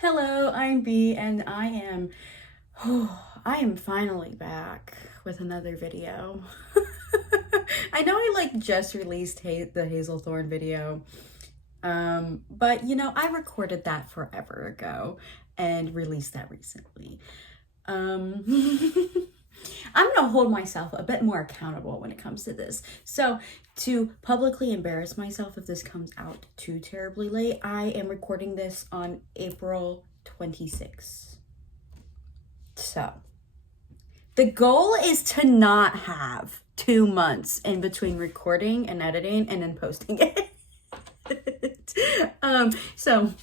Hello, I'm B, and I am finally back with another video. I know I just released the Hazelthorn video, but I recorded that forever ago and released that recently. Um, I'm gonna hold myself a bit more accountable when it comes to this. So, to publicly embarrass myself if this comes out too terribly late, I am recording this on April 26th. So, the goal is to not have 2 months in between recording and editing and then posting it. So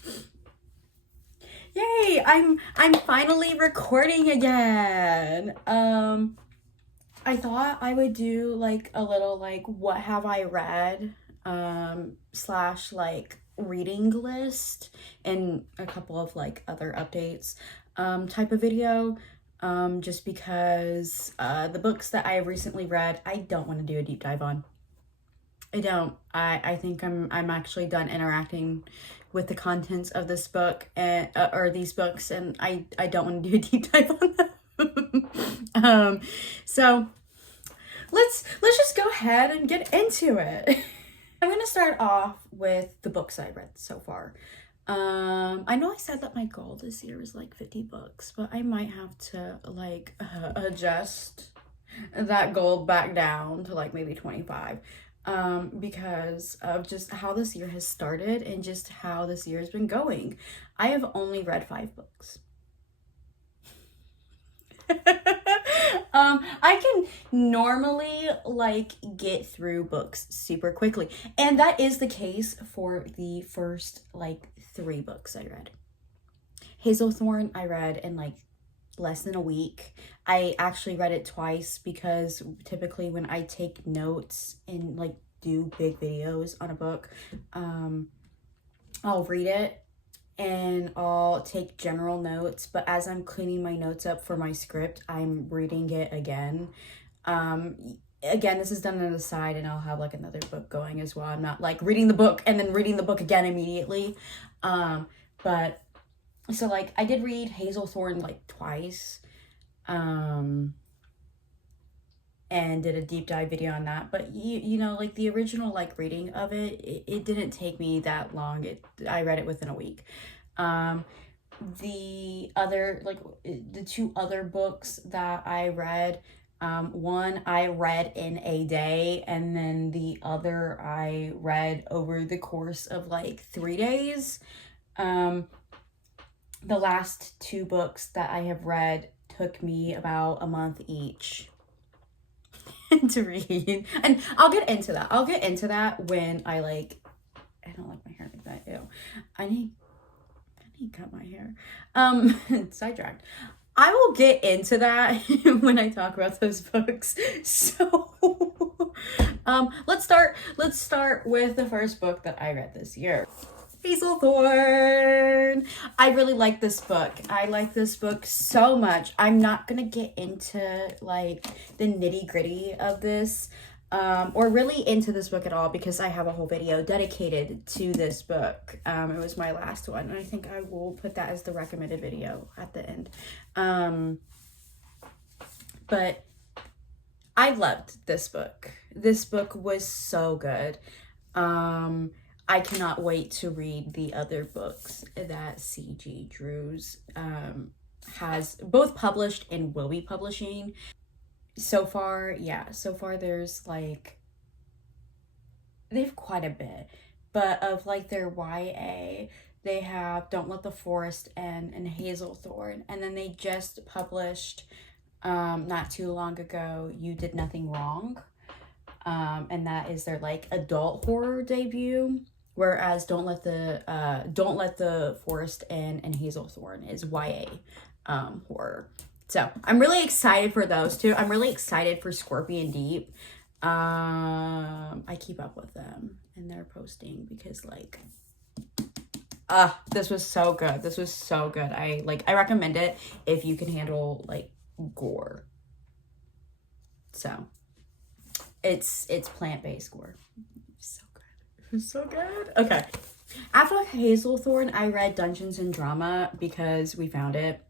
yay, I'm finally recording again. I thought I would do a little what have I read slash reading list and a couple of other updates type of video, just because the books that I have recently read I don't want to do a deep dive on. I don't. I think I'm actually done interacting with the contents of this book and or these books, and I don't want to do a deep dive on them. So let's just go ahead and get into it. I'm gonna start off with the books I read so far. I know I said that my goal this year was 50 books, but I might have to adjust that goal back down to maybe 25. Because of just how this year has started and just how this year has been going. I have only read 5 books. I can normally get through books super quickly, and that is the case for the first 3 books I read. Hazelthorn I read in less than a week. I actually read it twice because typically when I take notes and do big videos on a book, I'll read it and I'll take general notes, but as I'm cleaning my notes up for my script, I'm reading it again. Again, this is done on the side, and I'll have another book going as well. I'm not reading the book and then reading the book again immediately. But so I did read Hazelthorn twice, and did a deep dive video on that. But you know, the original reading of it didn't take me that long. I read it within a week. The other the 2 other books that I read, one I read in a day, and then the other I read over the course of 3 days. The last 2 books that I have read took me about a month each to read. And I'll get into that when I don't like my hair like that. Ew. I need to cut my hair. Sidetracked. I will get into that when I talk about those books. So let's start with the first book that I read this year. Hazelthorn. I really like this book. I like this book so much. I'm not gonna get into the nitty-gritty of this, or really into this book at all, because I have a whole video dedicated to this book. It was my last one, and I think I will put that as the recommended video at the end. But I loved this book. This book was so good. I cannot wait to read the other books that C.G. Drews has both published and will be publishing. So far there's they have quite a bit, but of their YA, they have Don't Let the Forest End and Hazelthorn, and then they just published not too long ago You Did Nothing Wrong, and that is their adult horror debut. Whereas Don't Let the Forest End and Hazelthorn is YA horror. So I'm really excited for those 2. I'm really excited for Scorpion Deep. I keep up with them and they're posting because this was so good. This was so good. I recommend it if you can handle gore. So it's plant-based gore. So good. So good. Okay. After Hazelthorn, I read Dungeons and Drama because we found it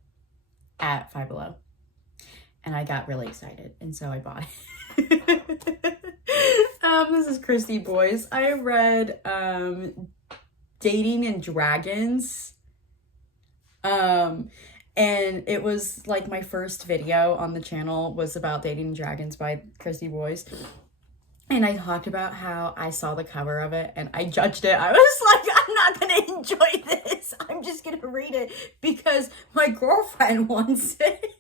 at Five Below. And I got really excited, and so I bought it. This is Christy Boyce. I read Dating and Dragons. And it was like my first video on the channel was about Dating and Dragons by Christy Boyce. And I talked about how I saw the cover of it and I judged it. I was like, I'm not going to enjoy this. I'm just going to read it because my girlfriend wants it.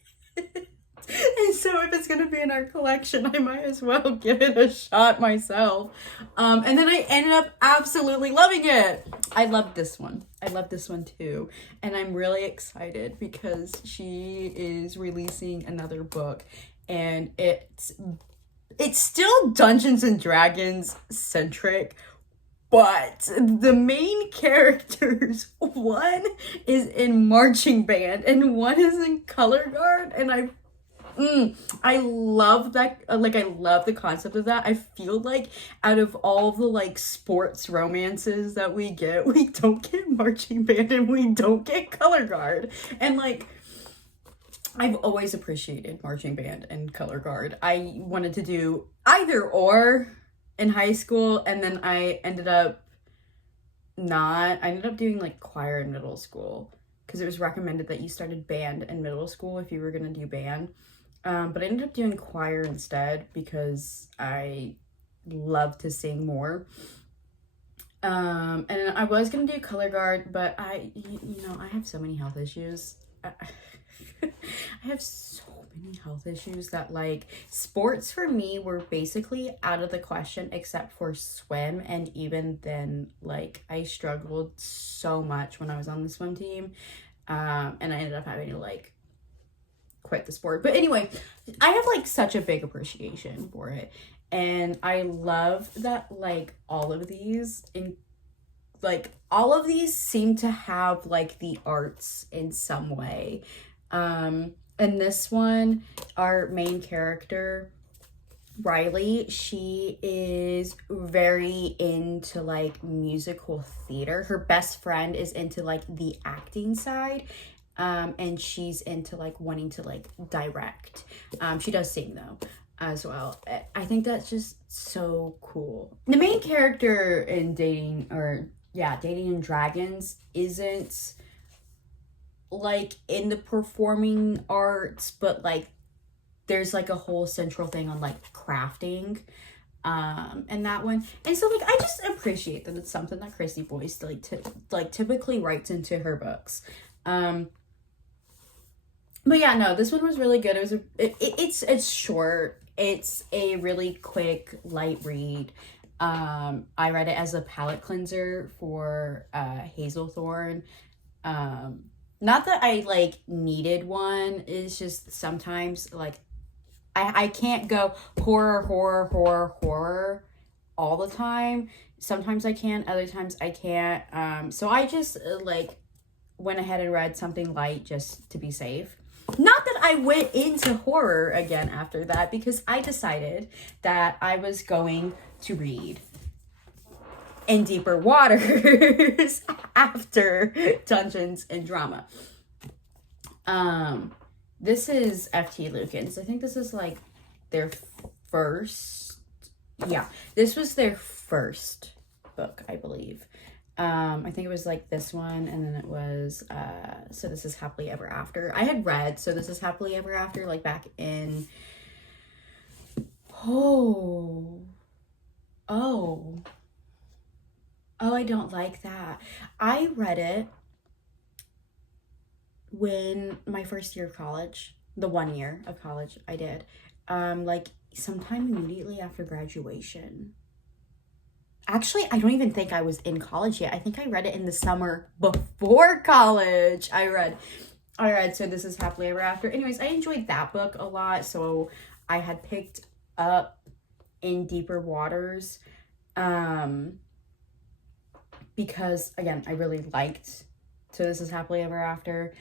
And so if it's going to be in our collection, I might as well give it a shot myself. And then I ended up absolutely loving it. I love this one. I love this one too. And I'm really excited because she is releasing another book and it's still Dungeons and Dragons centric, but the main characters, one is in marching band and one is in color guard, and I love that. Like, I love the concept of that. I feel like out of all the like sports romances that we don't get marching band and we don't get color guard, and like, I've always appreciated marching band and color guard. I wanted to do either or in high school, and then I ended up doing like choir in middle school because it was recommended that you started band in middle school if you were going to do band. But I ended up doing choir instead because I love to sing more. And I was going to do color guard, but I have so many health issues. I have so many health issues that like sports for me were basically out of the question except for swim, and even then like I struggled so much when I was on the swim team, and I ended up having to like quit the sport. But anyway, I have like such a big appreciation for it, and I love that like all of these seem to have like the arts in some way. And this one, our main character, Riley, she is very into like musical theater. Her best friend is into like the acting side, and she's into like wanting to like direct. She does sing though as well. I think that's just so cool. The main character in Dating and Dragons isn't like in the performing arts, but like there's like a whole central thing on like crafting and that one. And so like I just appreciate that it's something that Christy Boyce typically writes into her books. But yeah, no, this one was really good. It's short. It's a really quick, light read. I read it as a palate cleanser for Hazelthorn. Not that I like needed one. It's just sometimes like I can't go horror all the time. Sometimes I can, other times I can't. So I just like went ahead and read something light just to be safe. Not that I went into horror again after that, because I decided that I was going to read In Deeper Waters after Dungeons and Drama. This is F.T. Lukens. I think this is like their first, this was their first book, I believe. I think it was like this one, and then it was So This Is Happily Ever After. I had read So This Is Happily Ever After like back in I don't like that. I read it when my first year of college, the 1 year of college I did, like sometime immediately after graduation. Actually, I don't even think I was in college yet. I think I read it in the summer before college. I read So This Is Happily Ever After. Anyways, I enjoyed that book a lot, so I had picked up In Deeper Waters, because again, I really liked So This Is Happily Ever After.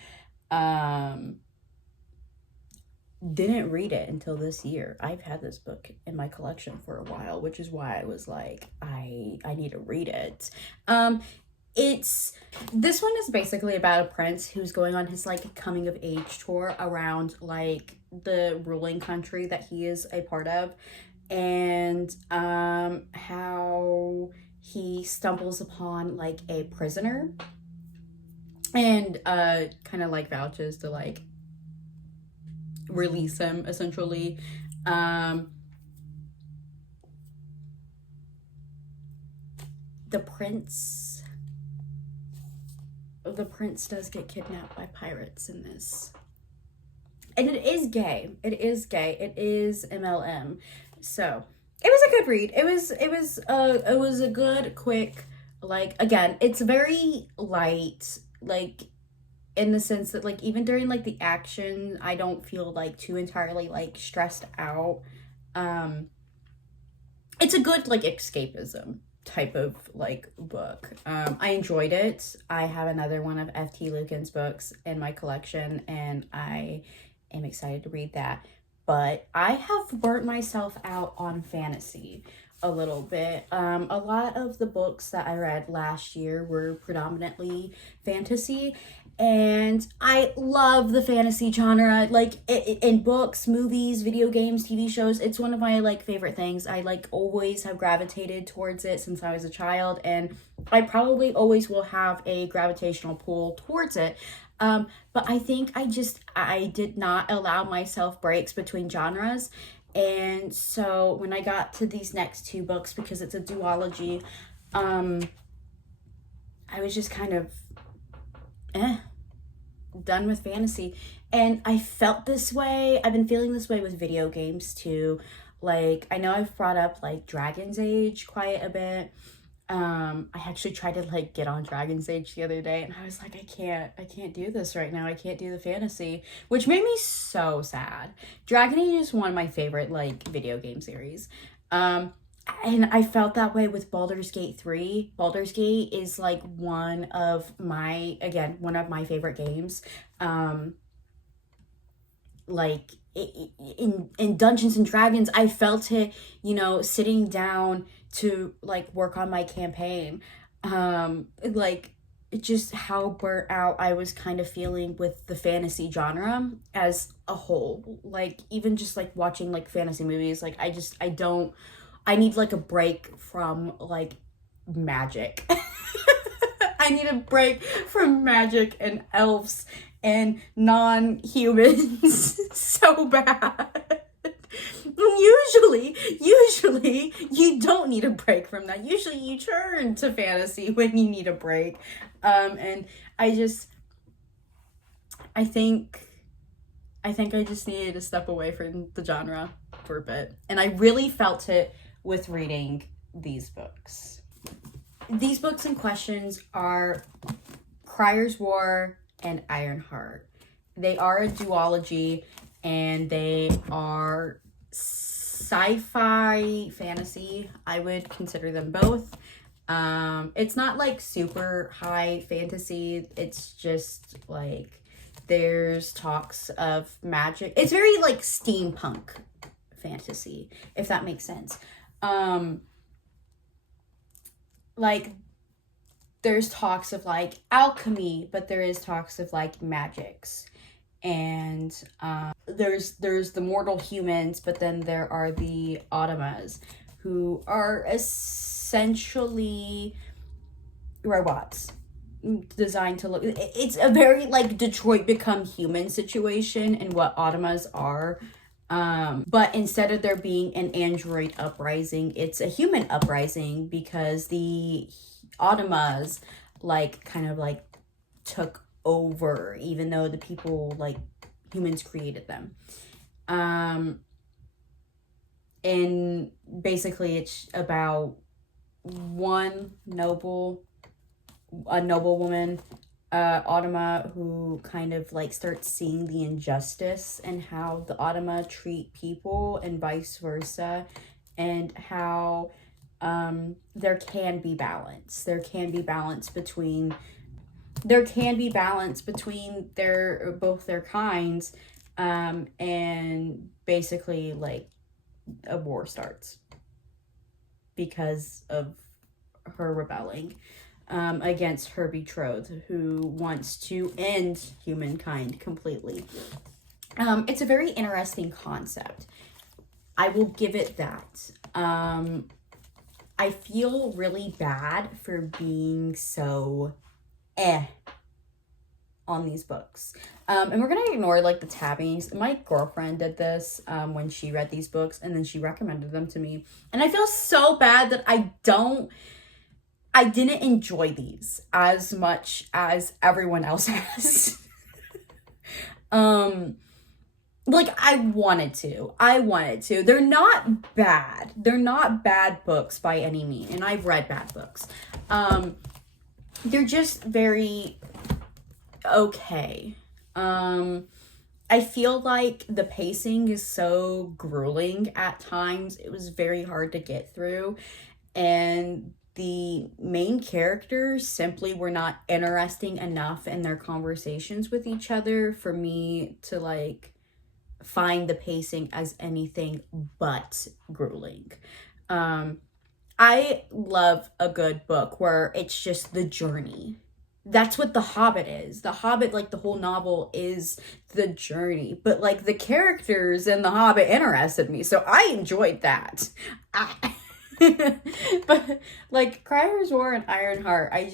Didn't read it until this year. I've had this book in my collection for a while, which is why I was like, I need to read it. This one is basically about a prince who's going on his like coming of age tour around like the ruling country that he is a part of, and how he stumbles upon like a prisoner and kind of like vouches to like release him essentially. The prince does get kidnapped by pirates in this. And it is gay. It is gay. It is MLM. So, it was a good read. It was a good, quick, like, again, it's very light, like, in the sense that, like, even during, like, the action, I don't feel, like, too entirely, like, stressed out. It's a good, like, escapism type of like book. I enjoyed it. I have another one of F.T. Lucan's books in my collection, and I am excited to read that. But I have burnt myself out on fantasy a little bit. A lot of the books that I read last year were predominantly fantasy, and I love the fantasy genre, like in books, movies, video games, TV shows. It's one of my like favorite things. I like always have gravitated towards it since I was a child, and I probably always will have a gravitational pull towards it. But I think I did not allow myself breaks between genres. And so when I got to these next two books, because it's a duology, I was just kind of done with fantasy. And I felt this way. I've been feeling this way with video games too. Like, I know I've brought up like Dragon's Age quite a bit. I actually tried to like get on Dragon's Age the other day, and I was like, I can't do this right now. I can't do the fantasy, which made me so sad. Dragon Age is one of my favorite like video game series. And I felt that way with Baldur's Gate 3. Baldur's Gate is like one of my favorite games. Like in Dungeons and Dragons, I felt it, sitting down to like work on my campaign. Like just how burnt out I was kind of feeling with the fantasy genre as a whole. Like even just like watching like fantasy movies, like I need like a break from like magic. I need a break from magic and elves and non-humans so bad. Usually you don't need a break from that. Usually you turn to fantasy when you need a break. And I think I just needed to step away from the genre for a bit. And I really felt it with reading these books. These books in questions are Crier's War and Ironheart. They are a duology, and they are sci-fi fantasy. I would consider them both. It's not like super high fantasy. It's just like there's talks of magic. It's very like steampunk fantasy, if that makes sense. Like there's talks of like alchemy, but there is talks of like magics. And there's the mortal humans, but then there are the Automas, who are essentially robots designed to look. It's a very like Detroit Become Human situation in what Automas are. But instead of there being an android uprising, it's a human uprising, because the Automas like kind of like took over, even though the people like humans created them. And basically it's about a noble woman, Automa, who kind of like starts seeing the injustice and how the Automa treat people and vice versa, and how there can be balance. There can be balance between both their kinds, and basically like a war starts because of her rebelling. against her betrothed, who wants to end humankind completely. It's a very interesting concept. I will give it that. I feel really bad for being so on these books. And we're gonna ignore like the tabbings. My girlfriend did this when she read these books, and then she recommended them to me. And I feel so bad that I didn't enjoy these as much as everyone else has. Like I wanted to. They're not bad. They're not bad books by any means. And I've read bad books. They're just very okay. I feel like the pacing is so grueling at times. It was very hard to get through. And the main characters simply were not interesting enough in their conversations with each other for me to like find the pacing as anything but grueling. I love a good book where it's just the journey. That's what The Hobbit is. The Hobbit, like the whole novel, is the journey. But like the characters in The Hobbit interested me, so I enjoyed that. But like Crier's War and Ironheart, I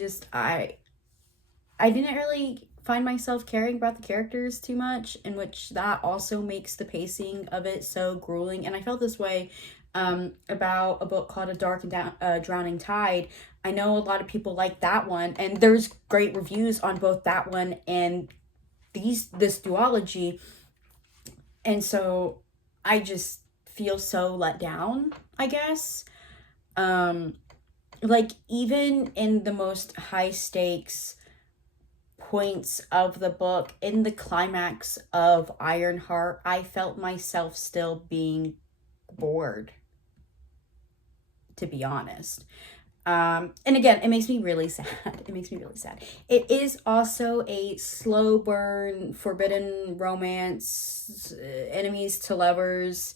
didn't really find myself caring about the characters too much, in which that also makes the pacing of it so grueling. And I felt this way about a book called A Dark and Drowning Tide. I know a lot of people like that one, and there's great reviews on both that one and this duology. And so I just feel so let down, I guess. Like even in the most high stakes points of the book, in the climax of Ironheart, I felt myself still being bored, to be honest. And again, it makes me really sad. It is also a slow burn, forbidden romance, enemies to lovers,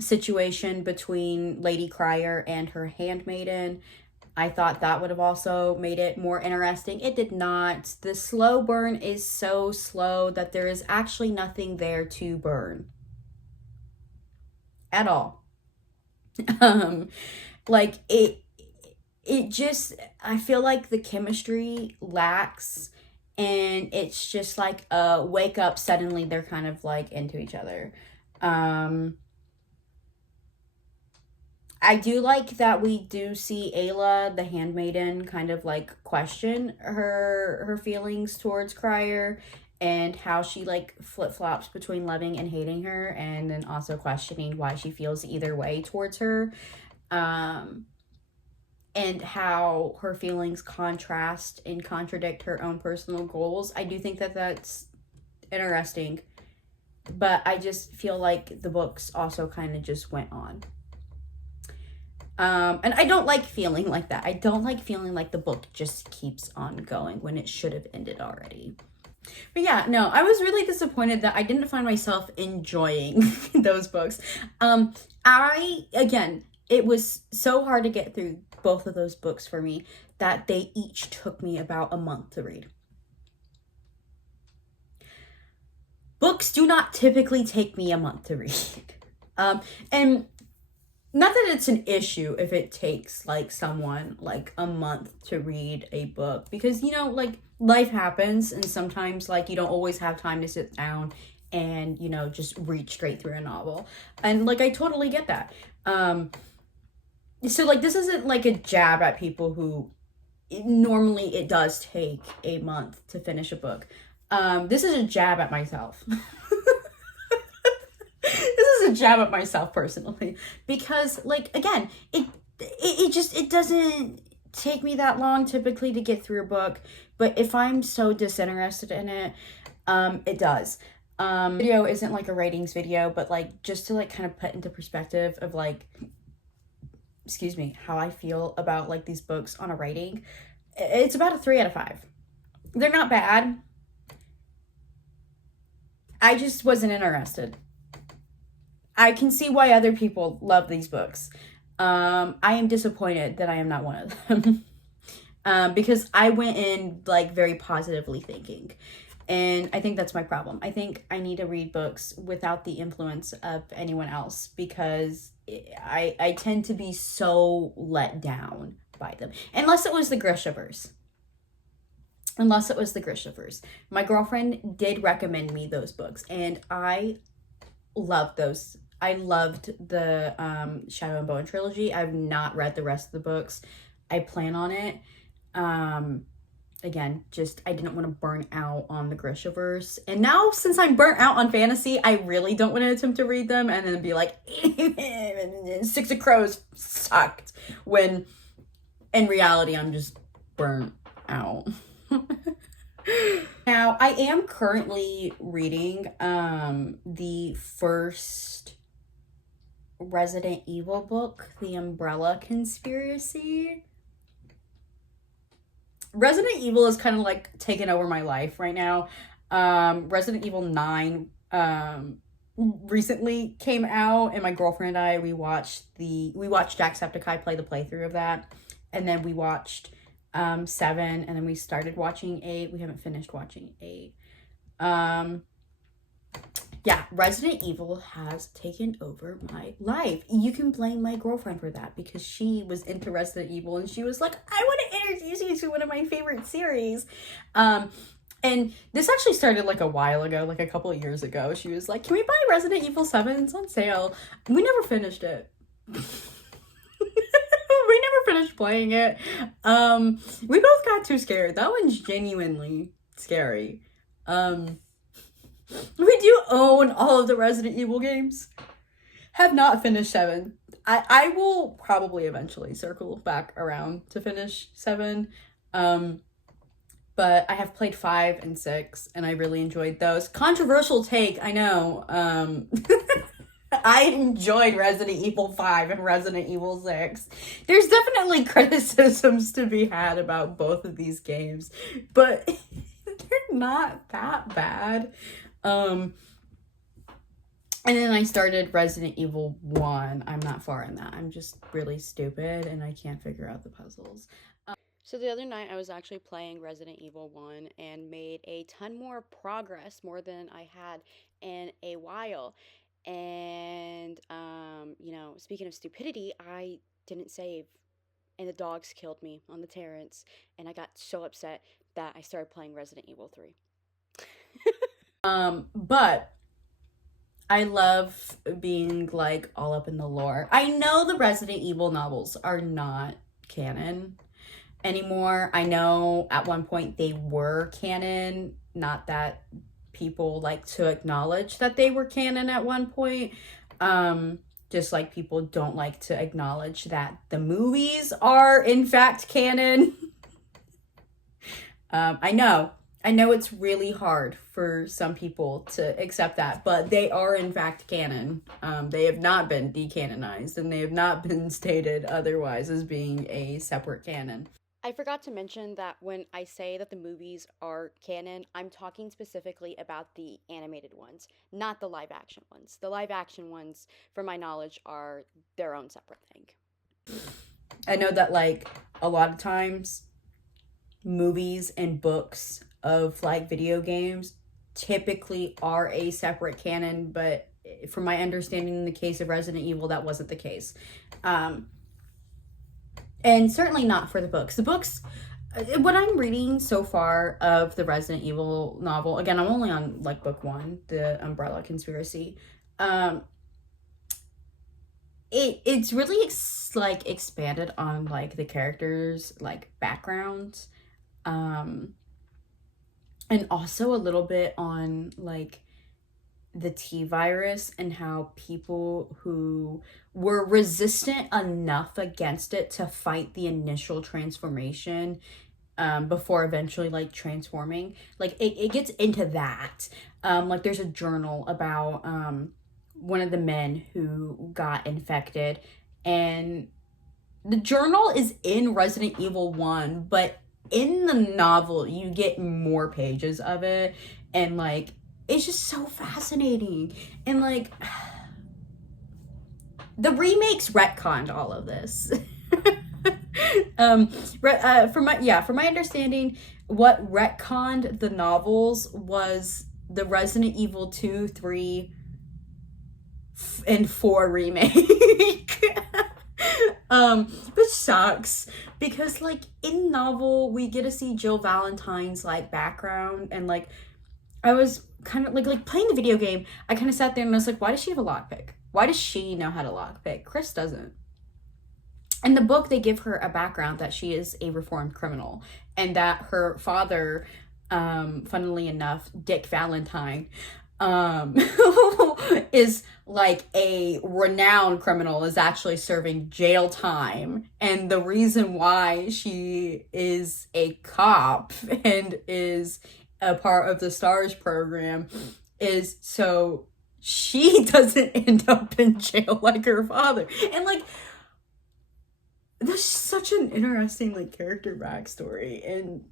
situation between Lady Crier and her handmaiden. I thought that would have also made it more interesting. It did not. The slow burn is so slow that there is actually nothing there to burn at all. Like it just, I feel like the chemistry lacks, and it's just like a wake up, suddenly they're kind of like into each other. I do like that we do see Ayla, the handmaiden, kind of like question her feelings towards Crier, and how she like flip-flops between loving and hating her, and then also questioning why she feels either way towards her. And how her feelings contrast and contradict her own personal goals. I do think that that's interesting, but I just feel like the books also kind of just went on. And I don't like feeling like that. I don't like feeling like the book just keeps on going when it should have ended already. But yeah, no, I was really disappointed that I didn't find myself enjoying those books. It was so hard to get through both of those books for me that they each took me about a month to read. Books do not typically take me a month to read. And not that it's an issue if it takes like someone like a month to read a book, because you know, like life happens, and sometimes like you don't always have time to sit down and, you know, just read straight through a novel. And like I totally get that. So like this isn't like a jab at people who normally it does take a month to finish a book. This is a jab at myself. This is a jab at myself personally, because like again, it doesn't take me that long typically to get through a book, but if I'm so disinterested in it, it does. Video isn't like a ratings video, but like just to like kind of put into perspective of like, excuse me, how I feel about like these books on a rating, it's about a 3 out of 5. They're not bad. I just wasn't interested. I can see why other people love these books. I am disappointed that I am not one of them. because I went in like very positively thinking. And I think that's my problem. I think I need to read books without the influence of anyone else, because I tend to be so let down by them. Unless it was the Grishaverse. Unless it was the Grishaverse. My girlfriend did recommend me those books, and I loved those. I loved the Shadow and Bone trilogy. I've not read the rest of the books. I plan on it. Again, just I didn't want to burn out on the Grishaverse. And now, since I'm burnt out on fantasy, I really don't want to attempt to read them and then be like, Six of Crows sucked. When in reality, I'm just burnt out. Now, I am currently reading the first Resident Evil book, The Umbrella Conspiracy. Resident Evil is kind of like taking over my life right now. Resident Evil 9 recently came out, and my girlfriend and I, we watched Jacksepticeye play the playthrough of that, and then we watched 7, and then we started watching 8. We haven't finished watching 8. Yeah, Resident Evil has taken over my life. You can blame my girlfriend for that, because she was into Resident Evil and she was like, I want to introduce you to one of my favorite series. And this actually started like a while ago, like a couple of years ago. She was like, can we buy Resident Evil 7? It's on sale. We never finished it. We never finished playing it. We both got too scared. That one's genuinely scary. We do own all of the Resident Evil games. Have not finished 7. I will probably eventually circle back around to finish 7. But I have played 5 and 6, and I really enjoyed those. Controversial take, I know. I enjoyed Resident Evil 5 and Resident Evil 6. There's definitely criticisms to be had about both of these games, but they're not that bad. And then I started Resident Evil 1. I'm not far in that. I'm just really stupid and I can't figure out the puzzles. So the other night I was actually playing Resident Evil 1 and made a ton more progress, more than I had in a while. And, speaking of stupidity, I didn't save, and the dogs killed me on the Terrence, and I got so upset that I started playing Resident Evil 3. But I love being like all up in the lore. I know the Resident Evil novels are not canon anymore. I know at one point they were canon, not that people like to acknowledge that they were canon at one point. Just like people don't like to acknowledge that the movies are in fact canon. I know it's really hard for some people to accept that, but they are in fact canon. They have not been decanonized, and they have not been stated otherwise as being a separate canon. I forgot to mention that when I say that the movies are canon, I'm talking specifically about the animated ones, not the live action ones. The live action ones, from my knowledge, are their own separate thing. I know that like a lot of times movies and books of like video games typically are a separate canon, but from my understanding, in the case of Resident Evil, that wasn't the case. And certainly not for the books. The books, what I'm reading so far of the Resident Evil novel, again, I'm only on like book 1, The Umbrella Conspiracy. It's really like expanded on like the characters' like backgrounds. And also a little bit on like the T-virus and how people who were resistant enough against it to fight the initial transformation before eventually like transforming, like it gets into that. Like there's a journal about one of the men who got infected, and the journal is in Resident Evil 1, but in the novel you get more pages of it, and like it's just so fascinating. And like the remakes retconned all of this. From my understanding, what retconned the novels was the Resident Evil 2, 3, and 4 remake. Which sucks because like in the novel we get to see Jill Valentine's like background, and like I was kind of like playing the video game, I kind of sat there and I was like, why does she have a lockpick? Why does she know how to lockpick? Chris doesn't. In the book, they give her a background that she is a reformed criminal and that her father, funnily enough, Dick Valentine, um, is like a renowned criminal, is actually serving jail time. And the reason why she is a cop and is a part of the STARS program is so she doesn't end up in jail like her father. And like, that's such an interesting like character backstory, and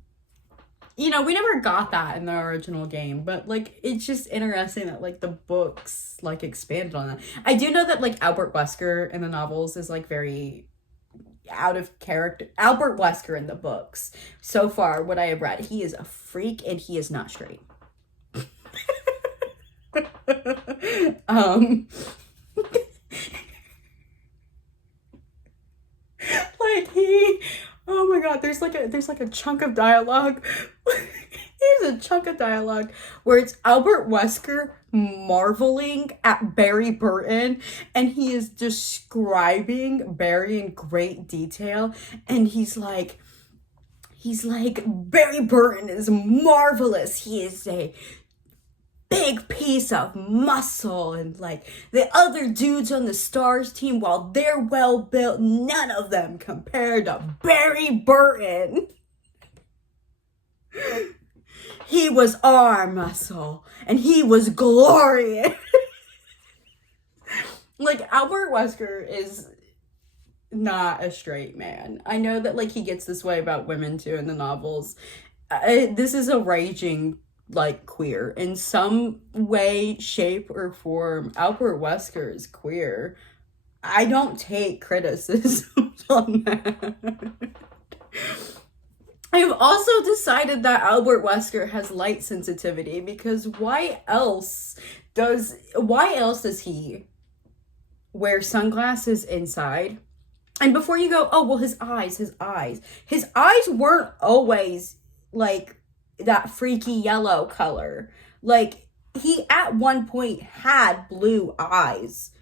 you know we never got that in the original game, but like it's just interesting that like the books like expanded on that. I do know that like Albert Wesker in the novels is like very out of character. Albert Wesker in the books, so far what I have read, he is a freak and he is not straight. Like oh my god, there's like a chunk of dialogue. There's a chunk of dialogue where it's Albert Wesker marveling at Barry Burton, and he is describing Barry in great detail, and he's like, Barry Burton is marvelous. He is a big piece of muscle, and like the other dudes on the STARS team, while they're well built, none of them compared to Barry Burton. He was our muscle and he was glorious. Like Albert Wesker is not a straight man. I know that like he gets this way about women too in the novels. This is a raging like queer in some way, shape, or form. Albert Wesker is queer. I don't take criticism on that. I've also decided that Albert Wesker has light sensitivity, because why else does he wear sunglasses inside? And before you go, oh well, his eyes weren't always like that freaky yellow color. Like he at one point had blue eyes.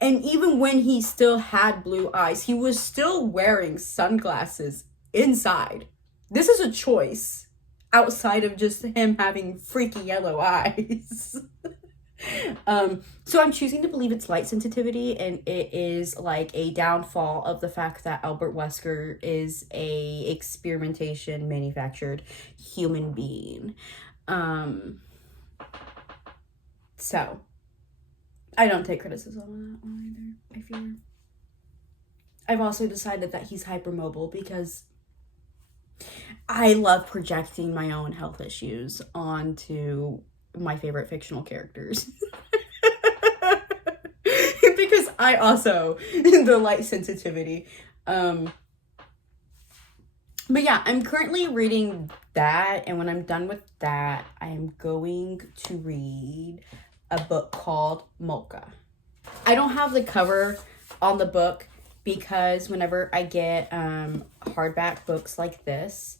And even when he still had blue eyes, he was still wearing sunglasses inside. This is a choice outside of just him having freaky yellow eyes. So I'm choosing to believe it's light sensitivity, and it is like a downfall of the fact that Albert Wesker is a experimentation manufactured human being. So I don't take criticism on that one either, I fear. I've also decided that he's hypermobile because I love projecting my own health issues onto my favorite fictional characters. Because I also the light sensitivity. But yeah, I'm currently reading that, and when I'm done with that, I'm going to read a book called Mocha. I don't have the cover on the book because whenever I get hardback books like this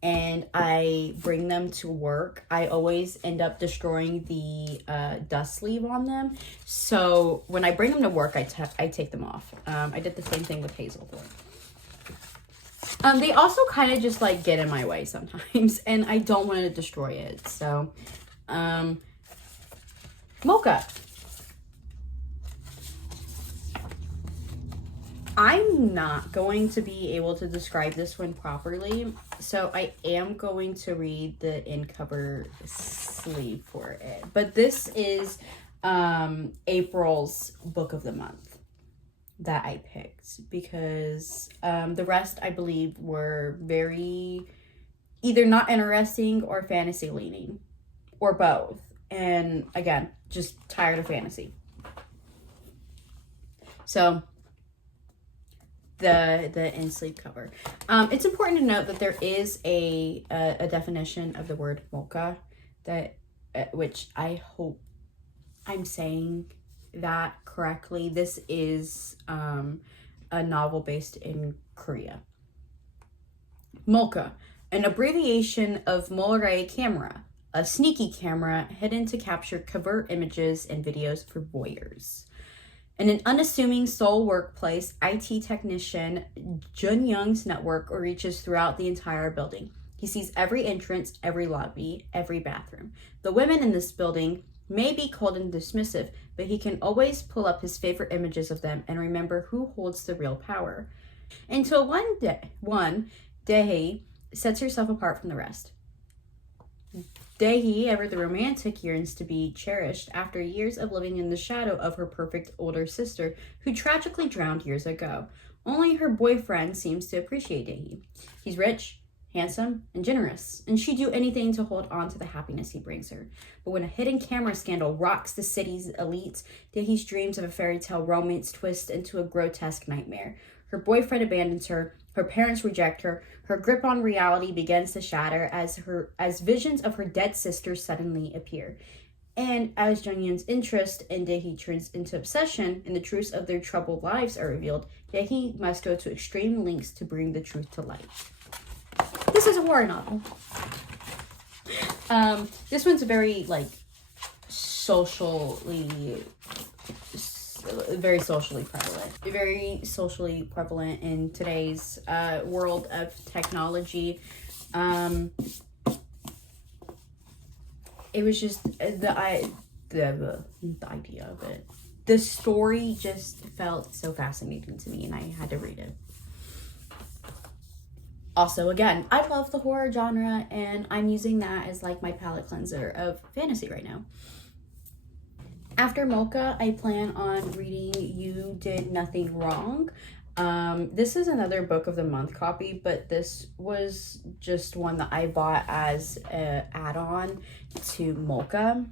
and I bring them to work, I always end up destroying the dust sleeve on them. So when I bring them to work, I take them off. I did the same thing with Hazelthorne. They also kind of just like get in my way sometimes, and I don't want to destroy it. So, Mocha. I'm not going to be able to describe this one properly, so I am going to read the in-cover sleeve for it. But this is April's book of the month that I picked, because the rest, I believe, were very either not interesting or fantasy leaning, or both. And again, just tired of fantasy. So the in sleep cover. It's important to note that there is a definition of the word mocha that which I hope I'm saying that correctly. This is a novel based in Korea. Molca, an abbreviation of Molare camera, a sneaky camera hidden to capture covert images and videos for voyeurs. In an unassuming Seoul workplace, IT technician Jun Young's network reaches throughout the entire building. He sees every entrance, every lobby, every bathroom. The women in this building may be cold and dismissive, but he can always pull up his favorite images of them and remember who holds the real power. Until one day, sets herself apart from the rest. Daehee, ever the romantic, yearns to be cherished after years of living in the shadow of her perfect older sister, who tragically drowned years ago. Only her boyfriend seems to appreciate Daehee. He's rich, handsome, and generous, and she'd do anything to hold on to the happiness he brings her. But when a hidden camera scandal rocks the city's elites, Daehee's dreams of a fairy tale romance twist into a grotesque nightmare. Her boyfriend abandons her, her parents reject her, her grip on reality begins to shatter as visions of her dead sister suddenly appear. And as Jung-Yun's interest in Daehee turns into obsession and the truths of their troubled lives are revealed, Daehee must go to extreme lengths to bring the truth to light. This is a horror novel. This one's very very socially prevalent in today's world of technology. It was just the idea of it. The story just felt so fascinating to me, and I had to read it. Also, again, I love the horror genre, and I'm using that as like my palate cleanser of fantasy right now. After Mocha, I plan on reading You Did Nothing Wrong. This is another book of the month copy, but this was just one that I bought as an add-on to Mocha.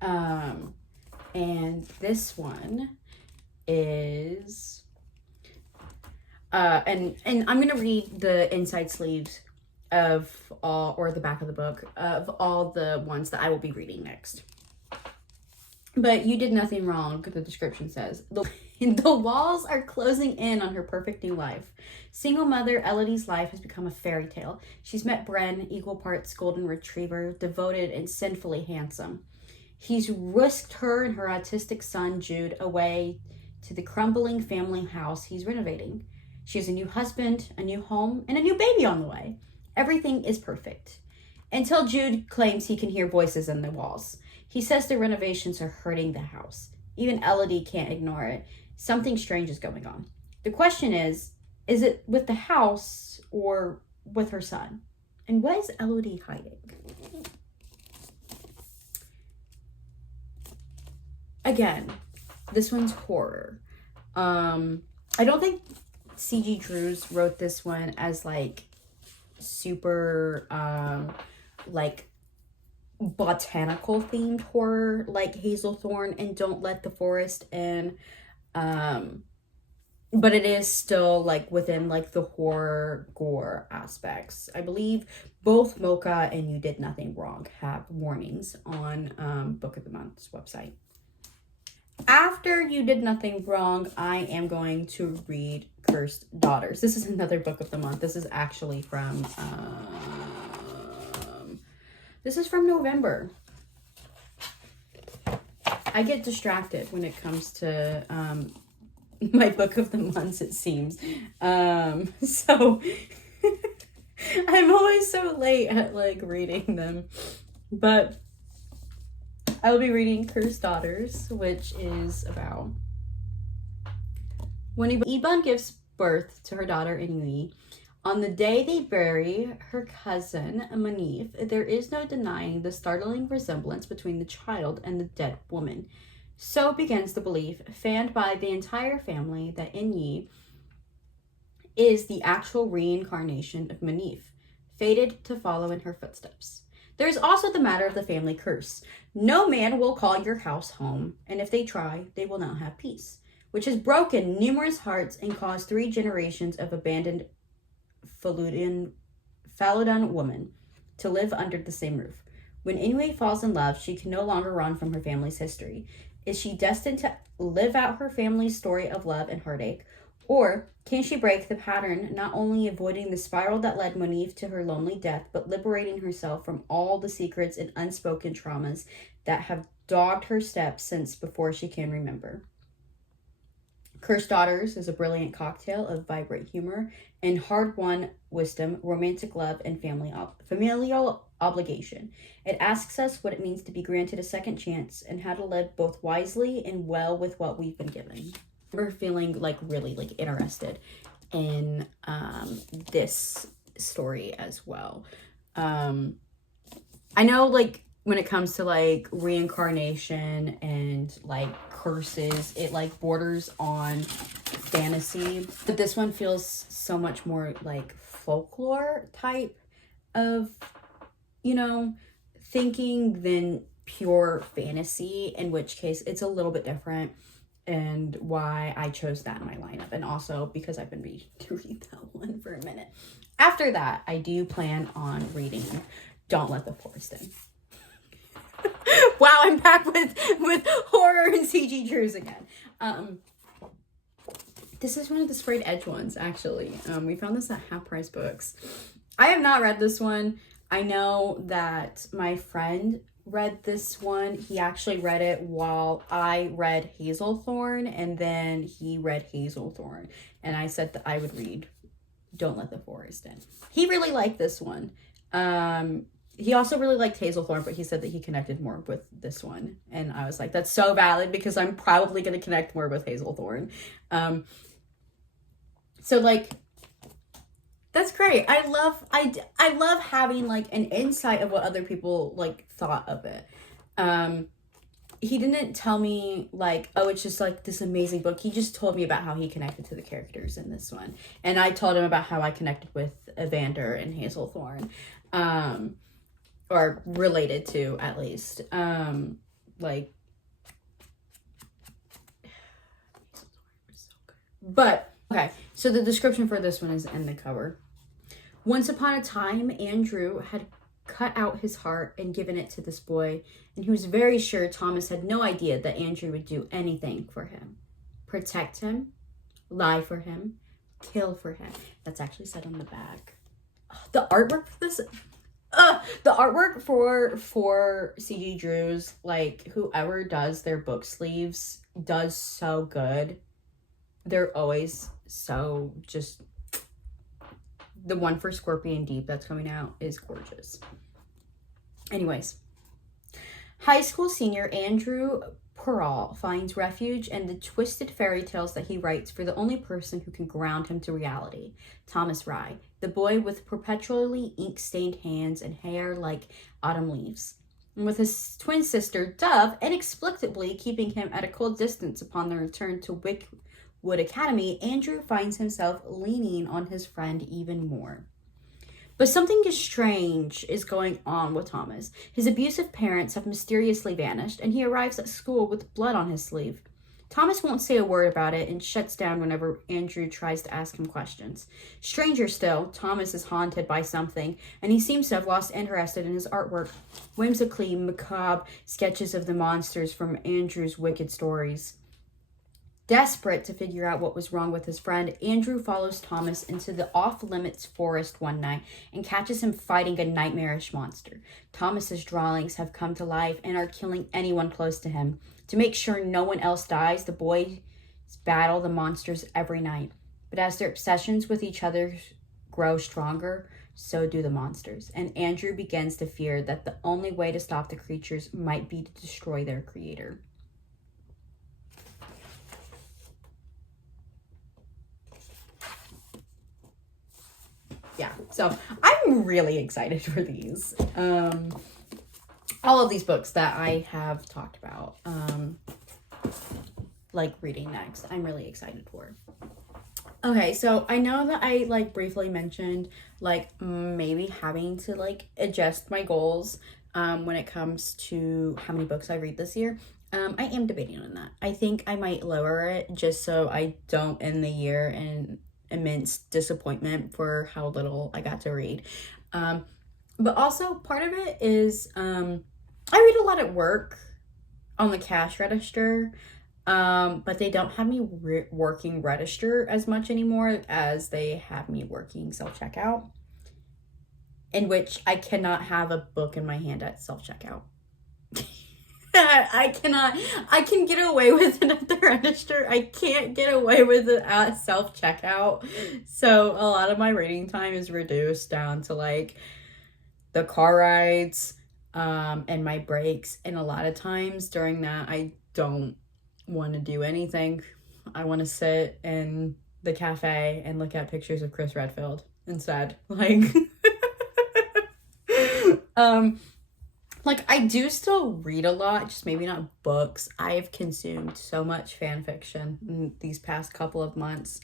And this one is and I'm gonna read the inside sleeves of all, or the back of the book of all the ones that I will be reading next. But You Did Nothing Wrong, the description says. The walls are closing in on her perfect new life. Single mother Elodie's life has become a fairy tale. She's met Bren, equal parts golden retriever, devoted and sinfully handsome. He's whisked her and her autistic son, Jude, away to the crumbling family house he's renovating. She has a new husband, a new home, and a new baby on the way. Everything is perfect. Until Jude claims he can hear voices in the walls. He says the renovations are hurting the house. Even Elodie can't ignore it. Something strange is going on. The question is it with the house or with her son? And what is Elodie hiding? Again, this one's horror. I don't think C.G. Drews wrote this one as like super botanical themed horror like Hazelthorne and Don't Let the Forest In, but it is still like within like the horror gore aspects. I believe both Mocha and You Did Nothing Wrong have warnings on Book of the Month's website. After You Did Nothing Wrong, I am going to read Cursed Daughters. This is another book of the month. This is actually from November. I get distracted when it comes to my book of the months, it seems. So I'm always so late at like reading them. But I will be reading Cursed Daughters, which is about when Iban gives birth to her daughter Inui. On the day they bury her cousin Manif, there is no denying the startling resemblance between the child and the dead woman. So begins the belief, fanned by the entire family, that Inyi is the actual reincarnation of Manif, fated to follow in her footsteps. There is also the matter of the family curse. No man will call your house home, and if they try, they will not have peace. which has broken numerous hearts and caused 3 generations of abandoned Faludin women to live under the same roof. When Inoue falls in love, she can no longer run from her family's history. Is she destined to live out her family's story of love and heartache? Or can she break the pattern, not only avoiding the spiral that led Monif to her lonely death, but liberating herself from all the secrets and unspoken traumas that have dogged her steps since before she can remember? Cursed Daughters is a brilliant cocktail of vibrant humor and hard-won wisdom, romantic love, and familial obligation. It asks us what it means to be granted a second chance and how to live both wisely and well with what we've been given. We're feeling like really like interested in this story as well. I know like when it comes to like reincarnation and like curses, it like borders on fantasy, but this one feels so much more like folklore type of, you know, thinking than pure fantasy, in which case it's a little bit different, and why I chose that in my lineup, and also because I've been reading to read that one for a minute. After that, I do plan on reading Don't Let the Forest In. Wow, I'm back with horror and C.G. Drews again. This is one of the sprayed edge ones, actually. We found this at Half Price Books. I have not read this one. I know that my friend read this one. He actually read it while I read Hazelthorn, and then he read Hazelthorn, and I said that I would read Don't Let the Forest In. He really liked this one. He also really liked Hazelthorn, but he said that he connected more with this one, and I was like, that's so valid, because I'm probably going to connect more with Hazelthorn. So like, that's great. I love having like an insight of what other people like thought of it. He didn't tell me like, oh, it's just like this amazing book. He just told me about how he connected to the characters in this one. And I told him about how I connected with Evander and Hazelthorn. Or related to, at least. Like, but okay, so the description for this one is in the cover. Once upon a time, Andrew had cut out his heart and given it to this boy, and he was very sure Thomas had no idea that Andrew would do anything for him. Protect him, lie for him, kill for him. That's actually said on the back. The artwork for this... the artwork for C.G. Drews, like, whoever does their book sleeves does so good. They're always so just... The one for Scorpion Deep that's coming out is gorgeous. Anyways, high school senior Andrew Pearl finds refuge in the twisted fairy tales that he writes for the only person who can ground him to reality, Thomas Rye, the boy with perpetually ink-stained hands and hair like autumn leaves. And with his twin sister, Dove, inexplicably keeping him at a cold distance upon their return to Wickwood Academy, Andrew finds himself leaning on his friend even more. But something strange is going on with Thomas. His abusive parents have mysteriously vanished, and he arrives at school with blood on his sleeve. Thomas won't say a word about it and shuts down whenever Andrew tries to ask him questions. Stranger still, Thomas is haunted by something, and he seems to have lost interest in his artwork. Whimsically macabre sketches of the monsters from Andrew's wicked stories. Desperate to figure out what was wrong with his friend, Andrew follows Thomas into the off-limits forest one night and catches him fighting a nightmarish monster. Thomas's drawings have come to life and are killing anyone close to him. To make sure no one else dies, the boys battle the monsters every night. But as their obsessions with each other grow stronger, so do the monsters. And Andrew begins to fear that the only way to stop the creatures might be to destroy their creator. Yeah, so I'm really excited for these. All of these books that I have talked about, like reading next, I'm really excited for. Okay, so I know that I like briefly mentioned like maybe having to like adjust my goals when it comes to how many books I read this year. I am debating on that. I think I might lower it just so I don't end the year in immense disappointment for how little I got to read. But also part of it is I read a lot at work on the cash register. But they don't have me working register as much anymore as they have me working self-checkout, in which I cannot have a book in my hand at self-checkout. I cannot. I can get away with it at the register. I can't get away with it at self-checkout. So a lot of my reading time is reduced down to like the car rides and my breaks. And a lot of times during that, I don't want to do anything. I want to sit in the cafe and look at pictures of Chris Redfield instead. Like I do still read a lot, just maybe not books. I've consumed so much fan fiction in these past couple of months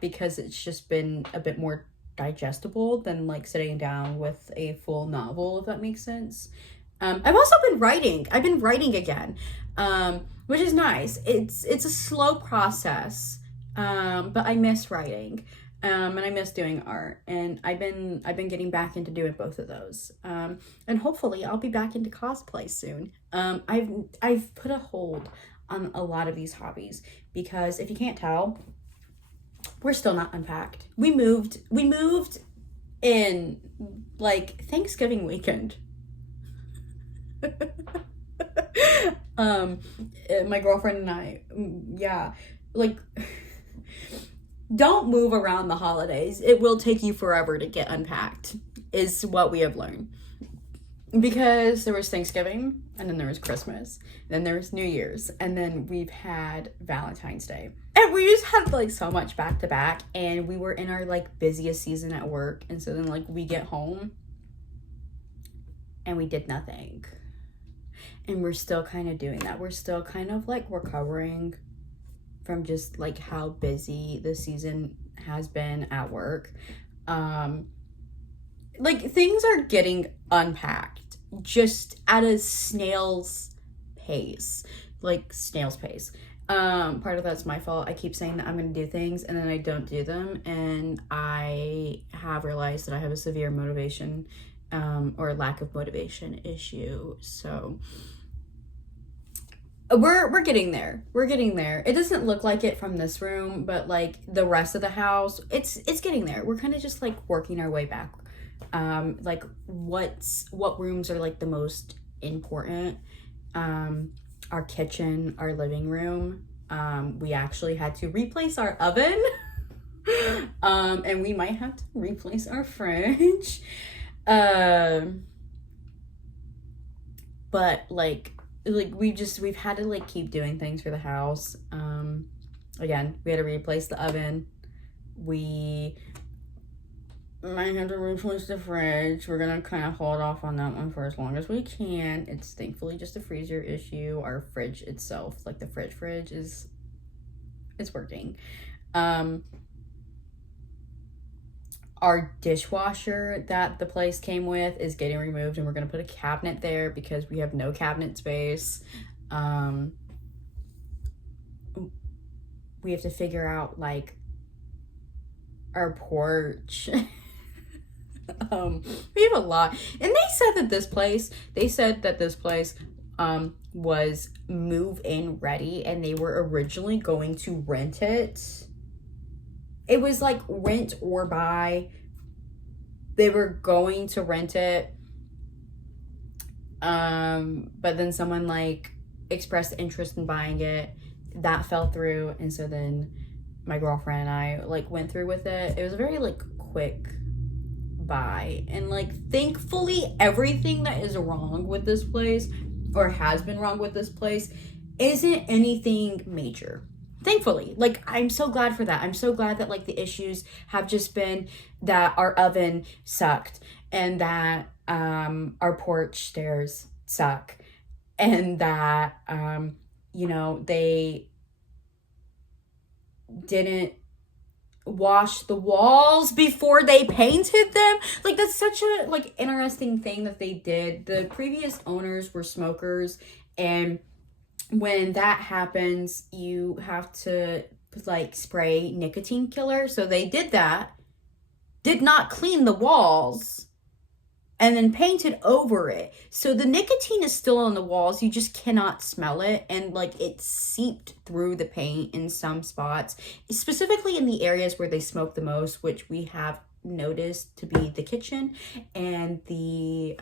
because it's just been a bit more digestible than like sitting down with a full novel, if that makes sense. I've also been writing. I've been writing again, which is nice. It's a slow process, but I miss writing. And I miss doing art, and I've been getting back into doing both of those. And hopefully I'll be back into cosplay soon. I've put a hold on a lot of these hobbies because if you can't tell, we're still not unpacked. We moved in like Thanksgiving weekend. My girlfriend and I, yeah, like don't move around the holidays. It will take you forever to get unpacked, is what we have learned. Because there was Thanksgiving, and then there was Christmas, and then there was New Year's, and then we've had Valentine's Day. And we just had like so much back to back, and we were in our like busiest season at work, and so then like we get home, and we did nothing. And we're still kind of doing that. We're still kind of like recovering from just like how busy the season has been at work. Like things are getting unpacked just at a snail's pace. Part of that's my fault. I keep saying that I'm going to do things and then I don't do them, and I have realized that I have a severe motivation or lack of motivation issue. So we're getting there. We're getting there. It doesn't look like it from this room, but like the rest of the house, it's getting there. We're kind of just like working our way back. Like what rooms are like the most important? Our kitchen, our living room. We actually had to replace our oven. And we might have to replace our fridge. But like we've had to like keep doing things for the house. Again, we had to replace the oven. We might have to replace the fridge. We're gonna kind of hold off on that one for as long as we can. It's thankfully just a freezer issue. Our fridge itself, like the fridge is working. Our dishwasher that the place came with is getting removed, and we're going to put a cabinet there because we have no cabinet space. We have to figure out like our porch. We have a lot. And they said that this place was move-in ready, and they were originally going to rent it. It was like rent or buy. They were going to rent it. But then someone like expressed interest in buying it. That fell through. And so then my girlfriend and I like went through with it. It was a very like quick buy. And like thankfully everything that is wrong with this place or has been wrong with this place isn't anything major. Thankfully, like I'm so glad for that. I'm so glad that like the issues have just been that our oven sucked and that our porch stairs suck and that they didn't wash the walls before they painted them. Like that's such a like interesting thing that they did. The previous owners were smokers, and when that happens, you have to like spray nicotine killer. So they did that, did not clean the walls, and then painted over it. So the nicotine is still on the walls. You just cannot smell it. And like it seeped through the paint in some spots, specifically in the areas where they smoke the most, which we have noticed to be the kitchen and the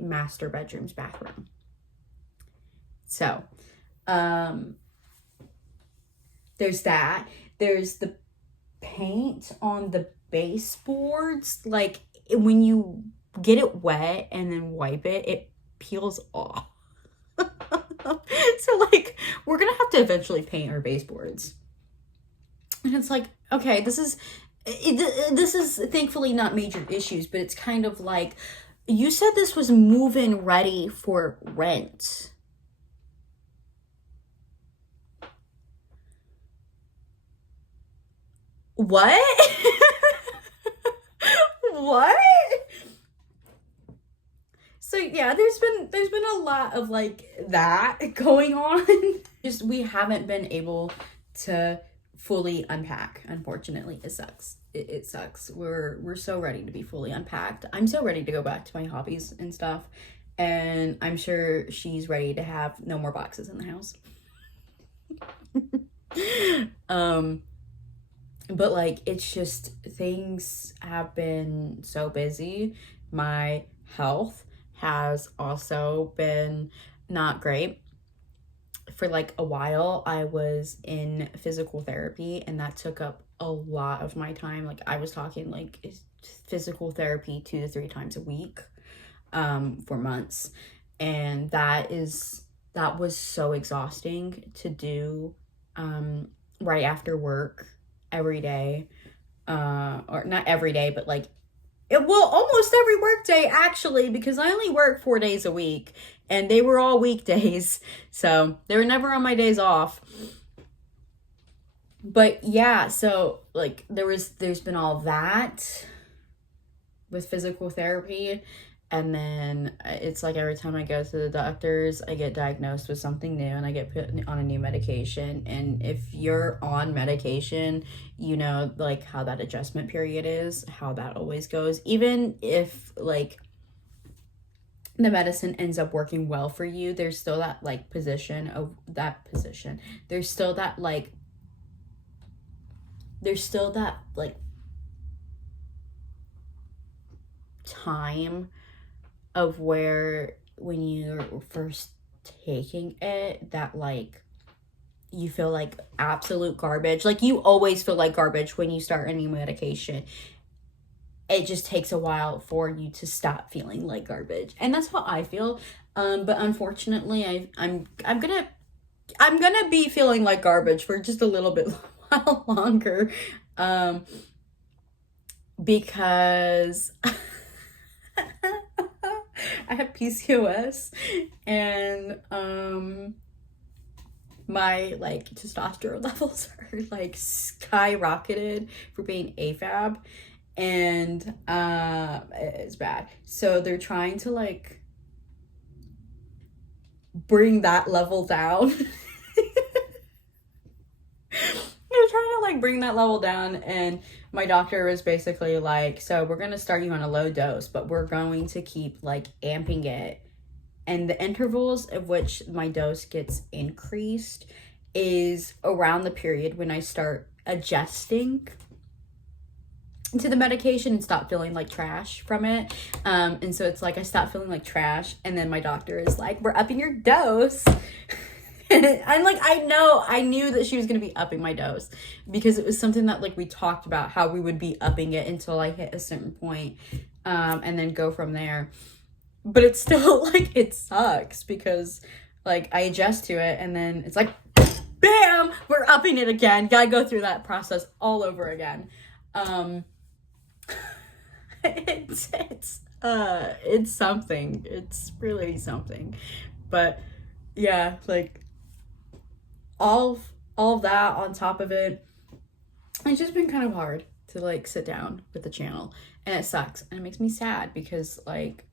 master bedroom's bathroom. So, there's that. There's the paint on the baseboards. Like, when you get it wet and then wipe it, it peels off. So, like, we're gonna have to eventually paint our baseboards. And it's like, okay, this is thankfully not major issues, but it's kind of like, you said this was move-in ready for rent. What? What? So yeah, there's been a lot of like that going on. Just we haven't been able to fully unpack. Unfortunately, it sucks. It sucks. We're so ready to be fully unpacked. I'm so ready to go back to my hobbies and stuff, and I'm sure she's ready to have no more boxes in the house. But like, it's just, things have been so busy. My health has also been not great. For like a while, I was in physical therapy, and that took up a lot of my time. Like, I was talking like physical therapy 2 to 3 times a week for months. And that was so exhausting to do right after work every day, or not every day, but like almost every work day, actually, because I only work 4 days a week, and they were all weekdays, so they were never on my days off. But yeah, so like there's been all that with physical therapy. And then it's like every time I go to the doctors, I get diagnosed with something new, and I get put on a new medication. And if you're on medication, you know, like how that adjustment period is, how that always goes. Even if like the medicine ends up working well for you, there's still that like There's still that like time of where, when you're first taking it, that like you feel like absolute garbage. Like, you always feel like garbage when you start any medication. It just takes a while for you to stop feeling like garbage, and that's how I feel. But unfortunately, I'm gonna be feeling like garbage for just a little bit while longer, because I have PCOS, and my like testosterone levels are like skyrocketed for being AFAB, and it's bad. So they're trying to like bring that level down. They're trying to like bring that level down, and my doctor was basically like, so we're gonna start you on a low dose, but we're going to keep like amping it, and the intervals of which my dose gets increased is around the period when I start adjusting to the medication and stop feeling like trash from it. And so it's like I stop feeling like trash, and then my doctor is like, we're upping your dose. I'm like, I knew that she was going to be upping my dose, because it was something that like we talked about, how we would be upping it until I hit a certain point, and then go from there. But it's still like, it sucks, because like I adjust to it, and then it's like, bam, we're upping it again. Gotta go through that process all over again. It's something. It's really something. But yeah, like all of that on top of it, it's just been kind of hard to like sit down with the channel, and it sucks, and it makes me sad, because like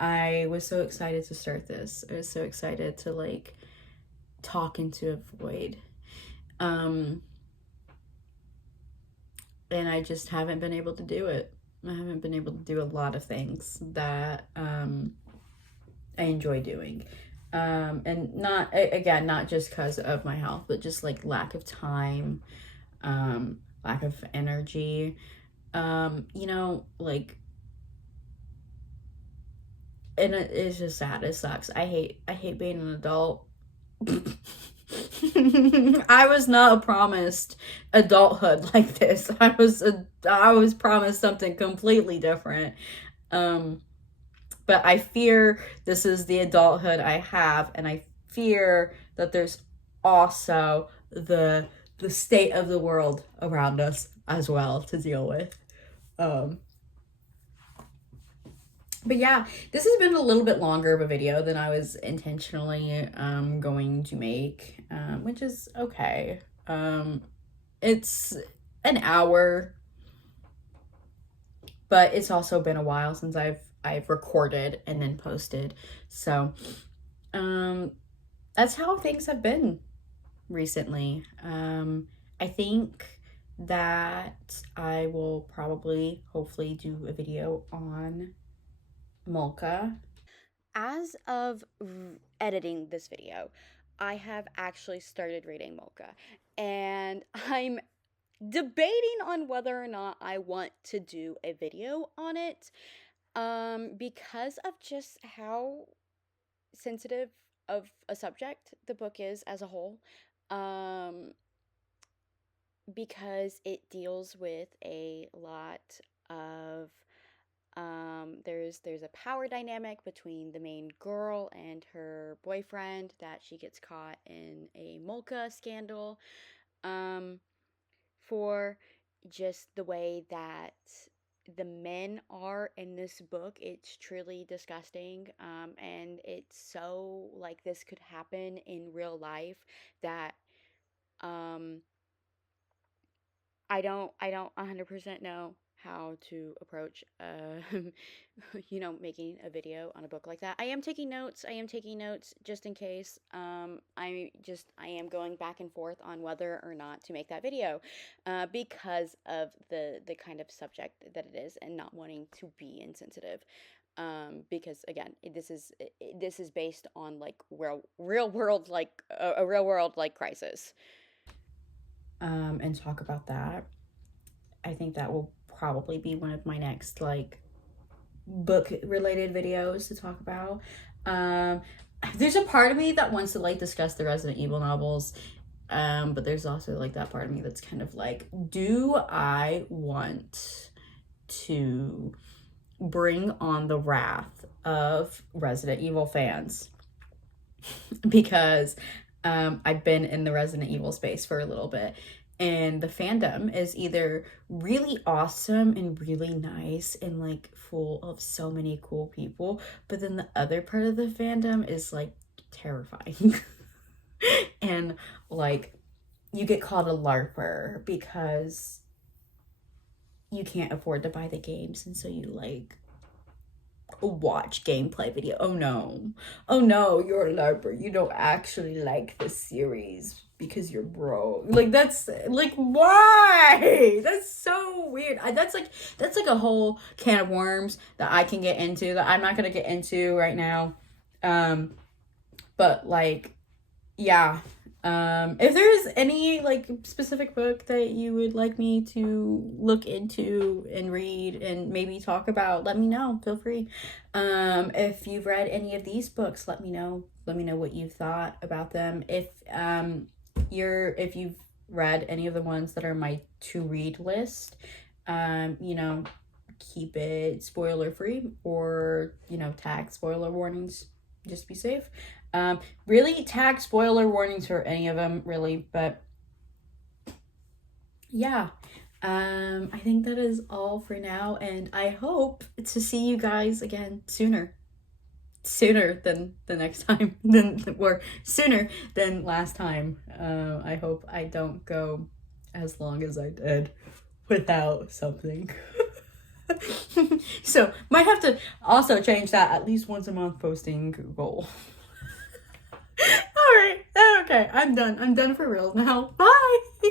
I was so excited to start this. I was so excited to like talk into a void. And I just haven't been able to do it. I haven't been able to do a lot of things that I enjoy doing. And not, again, not just because of my health, but just like lack of time, lack of energy. You know, like, and it's just sad. It sucks. I hate being an adult. I was not promised adulthood like this. I was promised something completely different. But I fear this is the adulthood I have, and I fear that there's also the state of the world around us as well to deal with. But yeah, this has been a little bit longer of a video than I was intentionally going to make, which is okay. It's an hour, but it's also been a while since I've recorded and then posted. So that's how things have been recently. I think that I will probably, hopefully, do a video on Molka. As of editing this video, I have actually started reading Molka, and I'm debating on whether or not I want to do a video on it, because of just how sensitive of a subject the book is as a whole, because it deals with a lot of there's a power dynamic between the main girl and her boyfriend, that she gets caught in a Molka scandal, for just the way that the men are in this book. It's truly disgusting, and it's so like this could happen in real life that I don't 100% know how to approach making a video on a book like that. I am taking notes just in case. I am going back and forth on whether or not to make that video, because of the kind of subject that it is, and not wanting to be insensitive, because again, this is based on like real world, like a real world like crisis, and talk about that. I think that will probably be one of my next like book related videos to talk about. There's a part of me that wants to like discuss the Resident Evil novels, but there's also like that part of me that's kind of like, do I want to bring on the wrath of Resident Evil fans? Because I've been in the Resident Evil space for a little bit, and the fandom is either really awesome and really nice and like full of so many cool people, but then the other part of the fandom is like terrifying. And like you get called a LARPer because you can't afford to buy the games, and so you like watch gameplay video. Oh no, you're a LARPer, you don't actually like the series because you're broke. Like, that's like, why? That's so weird. That's like a whole can of worms that I can get into that I'm not gonna get into right now. But like, yeah. If there's any like specific book that you would like me to look into and read and maybe talk about, let me know. Feel free. If you've read any of these books, let me know. Let me know what you thought about them. If you've read any of the ones that are my to read list, keep it spoiler free, or tag spoiler warnings. Just be safe. Really tag spoiler warnings for any of them, really, but yeah. I think that is all for now, and I hope to see you guys again sooner than the next time, or sooner than last time. I hope I don't go as long as I did without something. So might have to also change that at least once a month posting goal. All right. Okay. I'm done. I'm done for real now. Bye.